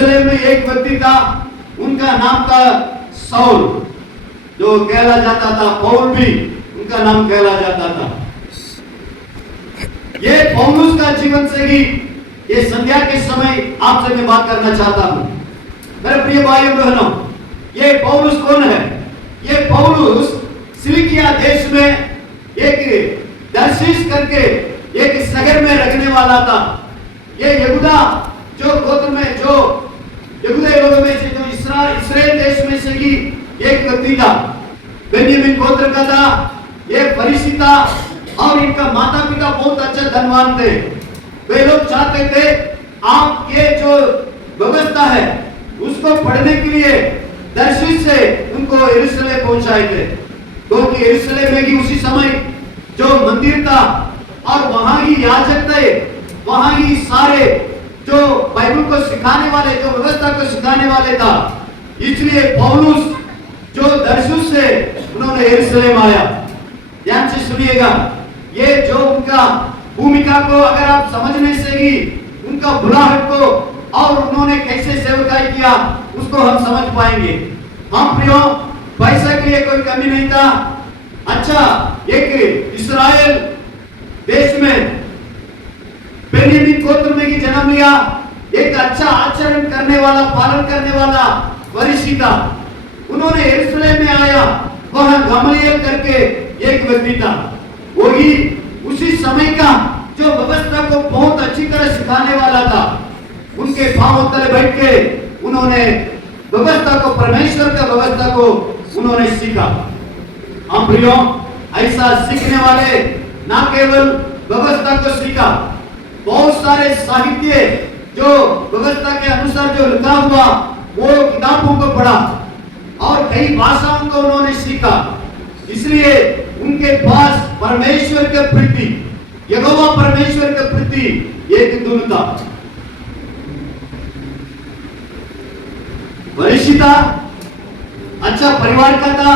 यरूशलेम में एक व्यक्ति था, उनका नाम था साउल, जो कहला जाता था पौल, भी उनका नाम कहला जाता था। ये पौलुस का जीवन से ही ये संध्या के समय आपसे मैं बात करना चाहता हूं। मेरे प्रिय भाइयों बहनों, ये पौलुस कौन है? ये पौलुस सिलिकिया देश में एक दर्शिश करके एक शहर में रहने वाला था। ये यहूदा जो गोत्र में, जो यहूदा लोगों में से, जो इस्राएल देश में से ही एक व्यक्ति था, बेन्यामीन गोत्र का था। ये फरीसी था और इनका माता पिता बहुत अच्छा धनवान थे। वे लोग चाहते थे आप ये जो व्यवस्था है उसको पढ़ने के लिए दर्शिश से उनको यरूशलेम पहुंचाए थे, क्योंकि यरूशलेम में ही उसी समय जो मंदिर था और वहां ही याजक थे, वहां ही सारे जो बाइबल को सिखाने वाले, जो व्यवस्था को सिखाने वाले था। इसलिए पौलुस जो दर्शिश से उन्होंने यरूशलेम आया। ध्यान से सुनिएगा, ये जो उनका भूमिका को अगर आप समझने से ही उनका बुलाहट को और उन्होंने कैसे सेवकाई किया उसको हम समझ पाएंगे। हम प्रियो, पैसा के लिए कोई कमी नहीं था। अच्छा, एक इस्राएल देश में बेन्यामीन गोत्र में ही जन्म लिया, एक अच्छा आचरण करने वाला, पालन करने वाला फरीसी था। उन्होंने यरूशलेम में आया, वहां गमलीएल करके एक व्यक्ति था, वही उसी समय का जो व्यवस्था को बहुत अच्छी तरह सिखाने वाला था। उनके पांव तले बैठ के उन्होंने व्यवस्था को, परमेश्वर का व्यवस्था को उन्होंने सीखा। हम प्रियो, ऐसा सीखने वाले ना केवल व्यवस्था को सीखा, बहुत सारे साहित्य जो व्यवस्था के अनुसार जो लिखा हुआ वो किताबों को पढ़ा और कई भाषाओं को उन्होंने सीखा। इसलिए उनके पास परमेश्वर के प्रति, यहोवा परमेश्वर के प्रति एक धुन था। फरीसी था, अच्छा परिवार का था,